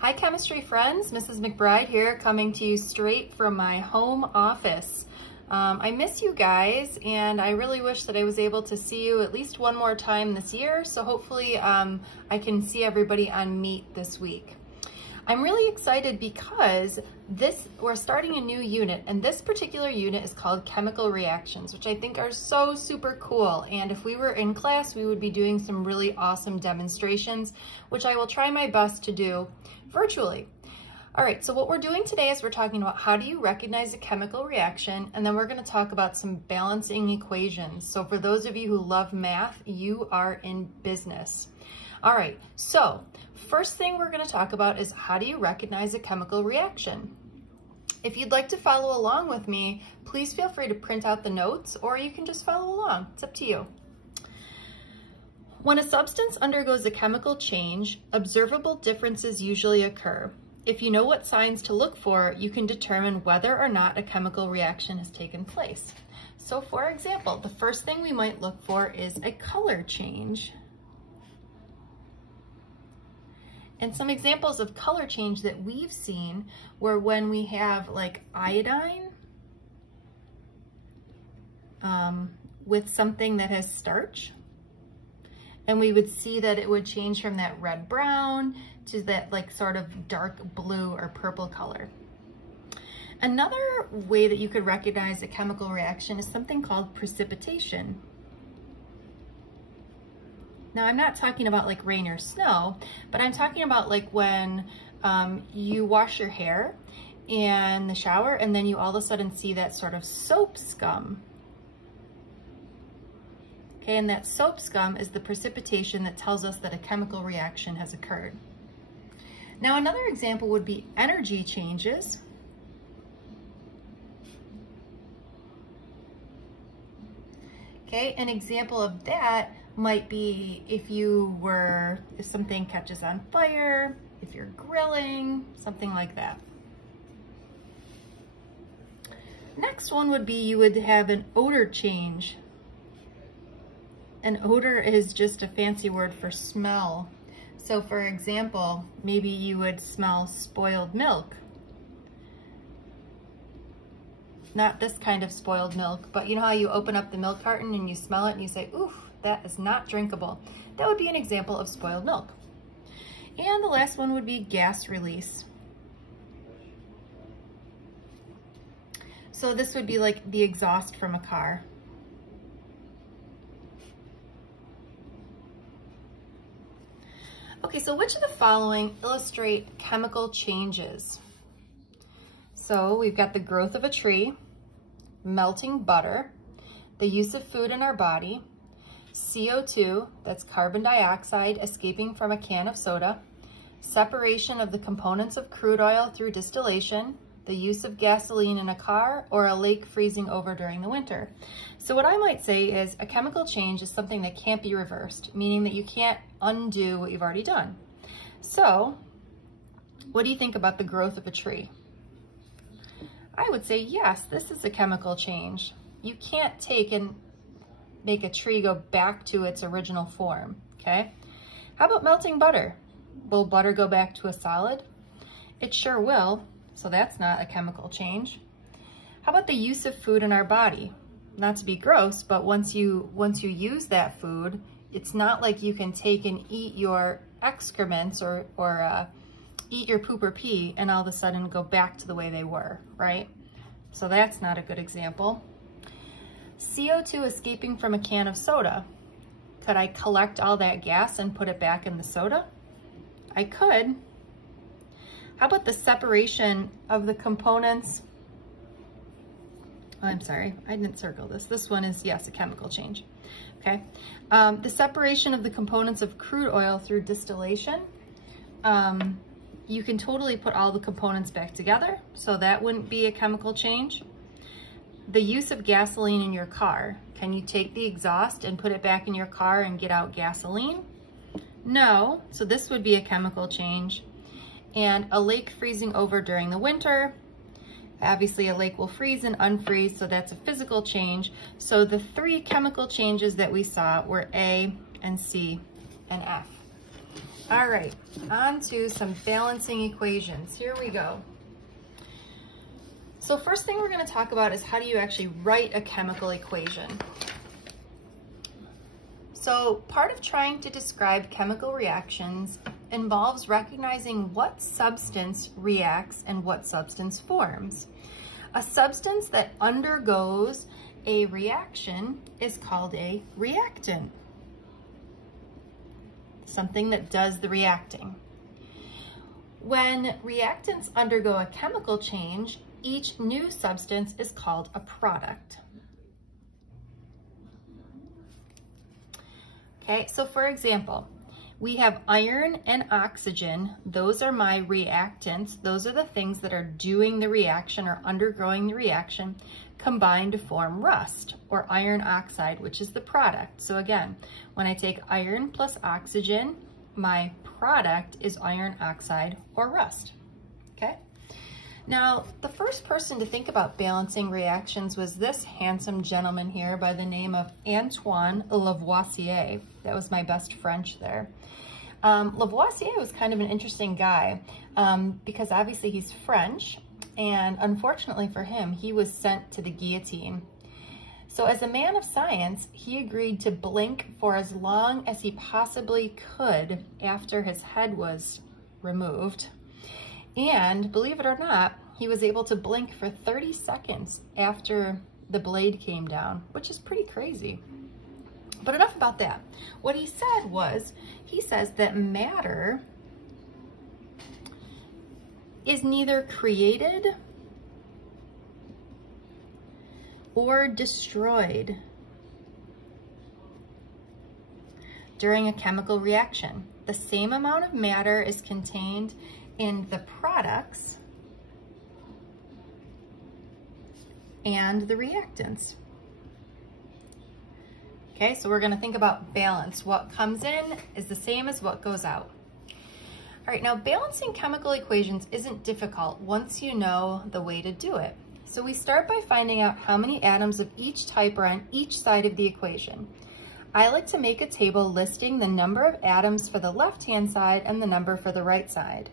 Hi chemistry friends, Mrs. McBride here, coming to you straight from my home office. I miss you guys, and I really wish that I was able to see you at least one more time this year, so hopefully I can see everybody on Meet this week. I'm really excited because we're starting a new unit, and this particular unit is called Chemical Reactions, which I think are so super cool. And if we were in class, we would be doing some really awesome demonstrations, which I will try my best to do virtually. All right, so what we're doing today is we're talking about how do you recognize a chemical reaction, and then we're going to talk about some balancing equations. So for those of you who love math, you are in business. All right, so first thing we're going to talk about is how do you recognize a chemical reaction? If you'd like to follow along with me, please feel free to print out the notes, or you can just follow along. It's up to you. When a substance undergoes a chemical change, observable differences usually occur. If you know what signs to look for, you can determine whether or not a chemical reaction has taken place. So for example, the first thing we might look for is a color change. And some examples of color change that we've seen were when we have like iodine with something that has starch. And we would see that it would change from that red-brown to that like sort of dark blue or purple color. Another way that you could recognize a chemical reaction is something called precipitation. Now, I'm not talking about like rain or snow, but I'm talking about like when you wash your hair in the shower and then you all of a sudden see that sort of soap scum. Okay, and that soap scum is the precipitation that tells us that a chemical reaction has occurred. Now, another example would be energy changes. Okay, an example of that might be if something catches on fire, if you're grilling, something like that. Next one would be you would have an odor change. An odor is just a fancy word for smell. So for example, maybe you would smell spoiled milk. Not this kind of spoiled milk, but you know how you open up the milk carton and you smell it and you say, oof, that is not drinkable. That would be an example of spoiled milk. And the last one would be gas release. So this would be like the exhaust from a car. Okay, so which of the following illustrate chemical changes? So we've got the growth of a tree, melting butter, the use of food in our body, CO2, that's carbon dioxide escaping from a can of soda, separation of the components of crude oil through distillation, the use of gasoline in a car, or a lake freezing over during the winter. So what I might say is a chemical change is something that can't be reversed, meaning that you can't undo what you've already done. So what do you think about the growth of a tree? I would say, yes, this is a chemical change. You can't take and make a tree go back to its original form, okay? How about melting butter? Will butter go back to a solid? It sure will, so that's not a chemical change. How about the use of food in our body? Not to be gross, but once you use that food, it's not like you can take and eat your excrements or eat your poop or pee and all of a sudden go back to the way they were, right? So that's not a good example. CO2 escaping from a can of soda. Could I collect all that gas and put it back in the soda? I could. How about the separation of the components? I'm sorry, I didn't circle this. This one is, yes, a chemical change, okay? The separation of the components of crude oil through distillation. You can totally put all the components back together, so that wouldn't be a chemical change. The use of gasoline in your car. Can you take the exhaust and put it back in your car and get out gasoline? No, so this would be a chemical change. And a lake freezing over during the winter. Obviously a lake will freeze and unfreeze, so that's a physical change. So the three chemical changes that we saw were A and C and F. All right, on to some balancing equations. Here we go. So first thing we're going to talk about is how do you actually write a chemical equation. So part of trying to describe chemical reactions involves recognizing what substance reacts and what substance forms. A substance that undergoes a reaction is called a reactant. Something that does the reacting. When reactants undergo a chemical change, each new substance is called a product. Okay, so for example, we have iron and oxygen. Those are my reactants. Those are the things that are doing the reaction or undergoing the reaction, combined to form rust or iron oxide, which is the product. So again, when I take iron plus oxygen, my product is iron oxide or rust, okay? Now, the first person to think about balancing reactions was this handsome gentleman here by the name of Antoine Lavoisier. That was my best French there. Lavoisier was kind of an interesting guy because obviously he's French, and unfortunately for him, he was sent to the guillotine. So as a man of science, he agreed to blink for as long as he possibly could after his head was removed. And believe it or not, he was able to blink for 30 seconds after the blade came down, which is pretty crazy. But enough about that. What he said was, he says that matter is neither created or destroyed during a chemical reaction. The same amount of matter is contained in the products and the reactants. Okay, so we're going to think about balance. What comes in is the same as what goes out. All right, now balancing chemical equations isn't difficult once you know the way to do it. So we start by finding out how many atoms of each type are on each side of the equation. I like to make a table listing the number of atoms for the left-hand side and the number for the right side.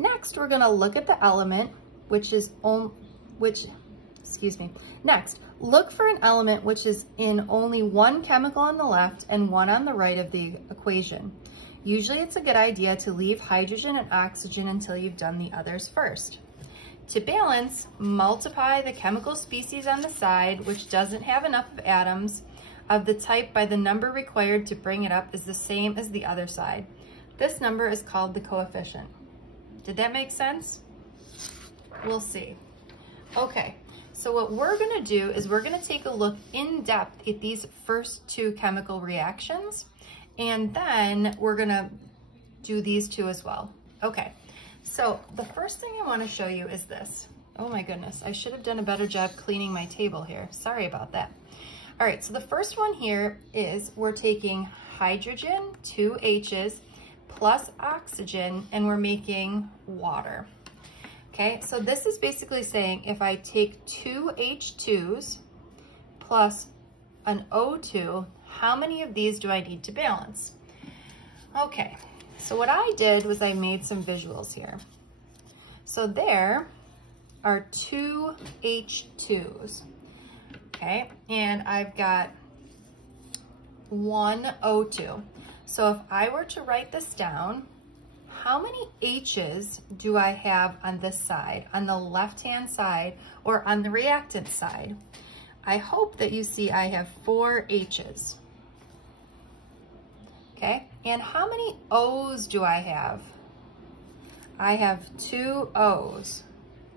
Next, we're going to look at the element Next, look for an element which is in only one chemical on the left and one on the right of the equation. Usually it's a good idea to leave hydrogen and oxygen until you've done the others first. To balance, multiply the chemical species on the side which doesn't have enough atoms of the type by the number required to bring it up is the same as the other side. This number is called the coefficient. Did that make sense? We'll see. Okay, so what we're gonna do is we're gonna take a look in depth at these first two chemical reactions, and then we're gonna do these two as well. Okay, so the first thing I wanna show you is this. Oh my goodness, I should have done a better job cleaning my table here. Sorry about that. All right, so the first one here is we're taking hydrogen, 2 H's, plus oxygen, and we're making water. Okay, so this is basically saying if I take 2 H2s plus an O2, how many of these do I need to balance? Okay, so what I did was I made some visuals here. So there are 2 H2s, okay, and I've got 1 O2. So if I were to write this down, how many H's do I have on this side, on the left-hand side or on the reactant side? I hope that you see I have 4 H's. Okay, and how many O's do I have? I have 2 O's,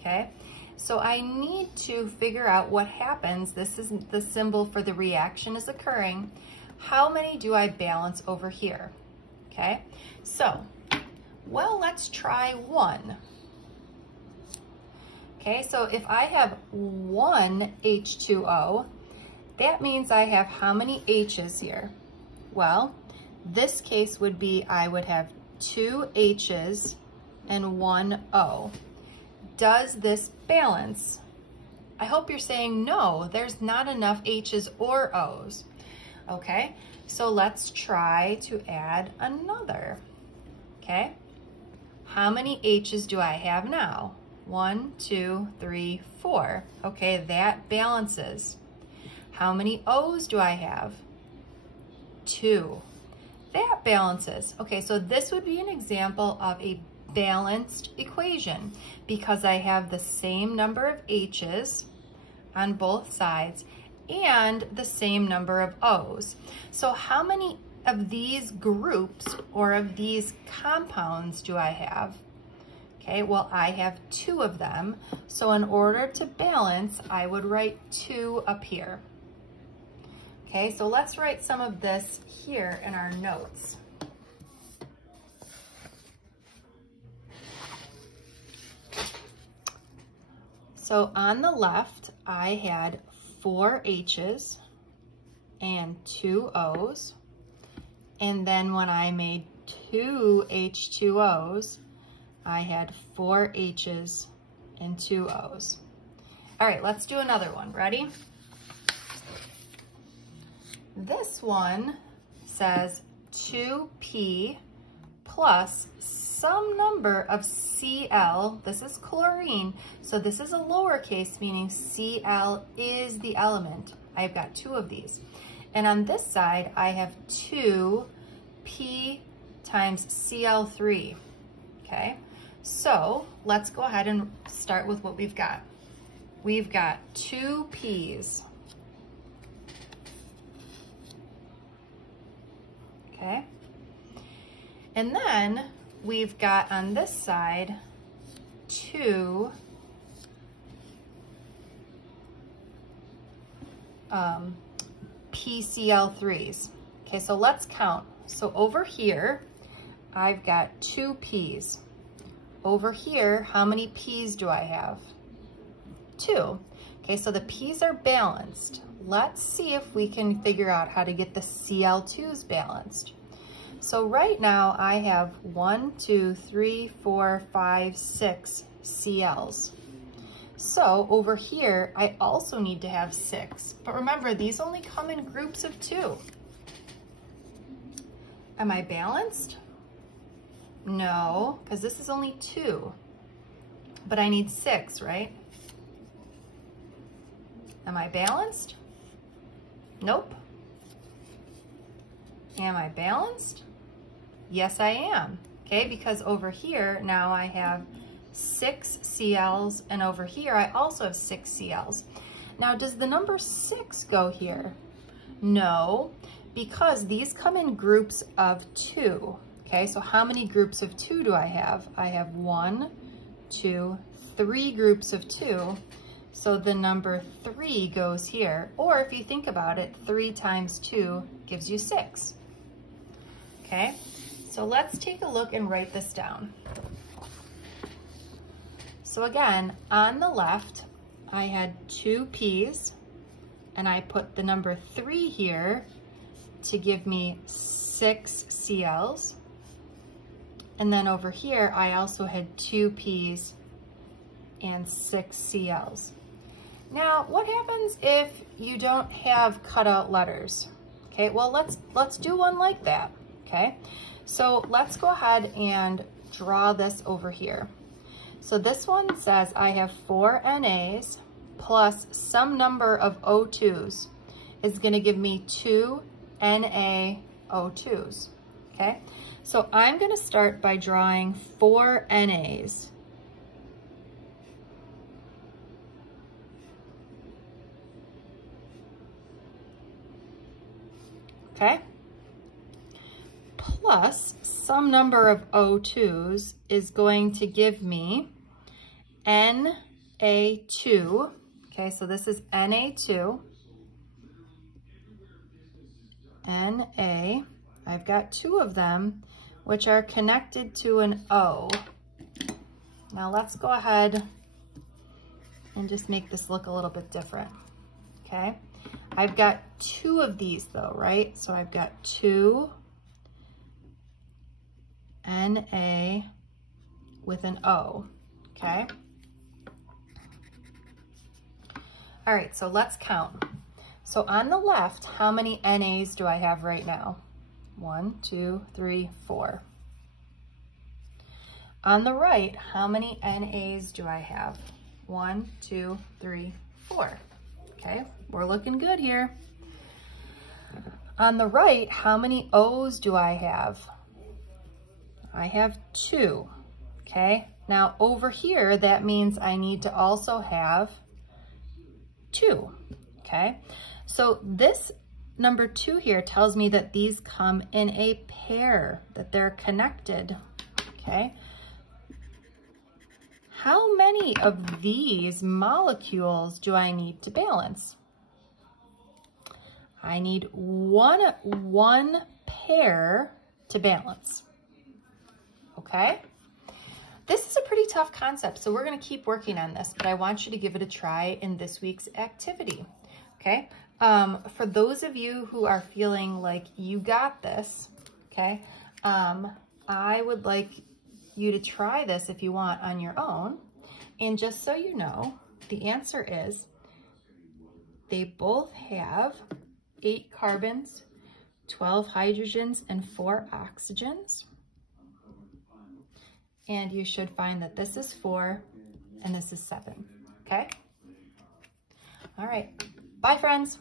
okay? So I need to figure out what happens. This is the symbol for the reaction is occurring. How many do I balance over here? Okay, so, well, let's try 1. Okay, so if I have 1 H2O, that means I have how many H's here? Well, this case would be I would have 2 H's and 1 O. Does this balance? I hope you're saying no, there's not enough H's or O's. Okay, so let's try to add another. okay? How many H's do I have now? 1, 2, 3, 4. Okay, that balances. How many O's do I have? 2. That balances. Okay, so this would be an example of a balanced equation because I have the same number of H's on both sides and the same number of O's. So how many of these groups or of these compounds do I have? Okay, well, I have 2 of them. So in order to balance, I would write 2 up here. Okay, so let's write some of this here in our notes. So on the left, I had 4 H's and 2 O's. And then when I made 2 H2O's, I had 4 H's and 2 O's. All right, let's do another one. Ready? This one says 2P plus some number of Cl. This is chlorine, so this is a lowercase, meaning Cl is the element. I've got 2 of these. And on this side, I have 2P times Cl3, okay? So let's go ahead and start with what we've got. We've got 2 P's, okay? And then we've got on this side 2 PCl3s. Okay, so let's count. So over here, I've got 2 P's. Over here, how many P's do I have? 2. Okay, so the P's are balanced. Let's see if we can figure out how to get the Cl2s balanced. So right now I have 1, 2, 3, 4, 5, 6 Cl's. So over here, I also need to have 6. But remember, these only come in groups of 2. Am I balanced? No, because this is only 2. But I need 6, right? Am I balanced? Nope. Am I balanced? Yes, I am. Okay, because over here, now I have 6 Cl's, and over here, I also have 6 Cl's. Now, does the number 6 go here? No, because these come in groups of 2. Okay, so how many groups of 2 do I have? I have 1, 2, 3 groups of 2. So the number 3 goes here. Or if you think about it, 3 times 2 gives you 6. Okay, so let's take a look and write this down. So again, on the left, I had 2 P's, and I put the number 3 here to give me 6 Cl's. And then over here, I also had 2 P's and 6 Cl's. Now, what happens if you don't have cutout letters? Okay, well, let's do one like that, okay? So let's go ahead and draw this over here. So this one says I have 4 NAs plus some number of O2s is gonna give me 2 NaO2s, okay? So I'm gonna start by drawing 4 NAs. Okay? Plus some number of O2s is going to give me Na2. Okay, so this is Na2. Na, I've got 2 of them, which are connected to an O. Now let's go ahead and just make this look a little bit different, okay? I've got 2 of these though, right? So I've got 2 Na with an O, okay? All right, so let's count. So on the left, how many NAs do I have right now? 1, 2, 3, 4. On the right, how many NAs do I have? 1, 2, 3, 4. Okay, we're looking good here. On the right, how many O's do I have? I have 2. Okay, now over here, that means I need to also have 2. Okay, so this number 2 here tells me that these come in a pair, that they're connected. Okay, how many of these molecules do I need to balance? I need one pair to balance. Okay, this is a pretty tough concept, so we're going to keep working on this, but I want you to give it a try in this week's activity. Okay, for those of you who are feeling like you got this, okay, I would like you to try this if you want on your own. And just so you know, the answer is they both have 8 carbons, 12 hydrogens, and 4 oxygens. And you should find that this is 4 and this is 7, okay? All right, bye friends.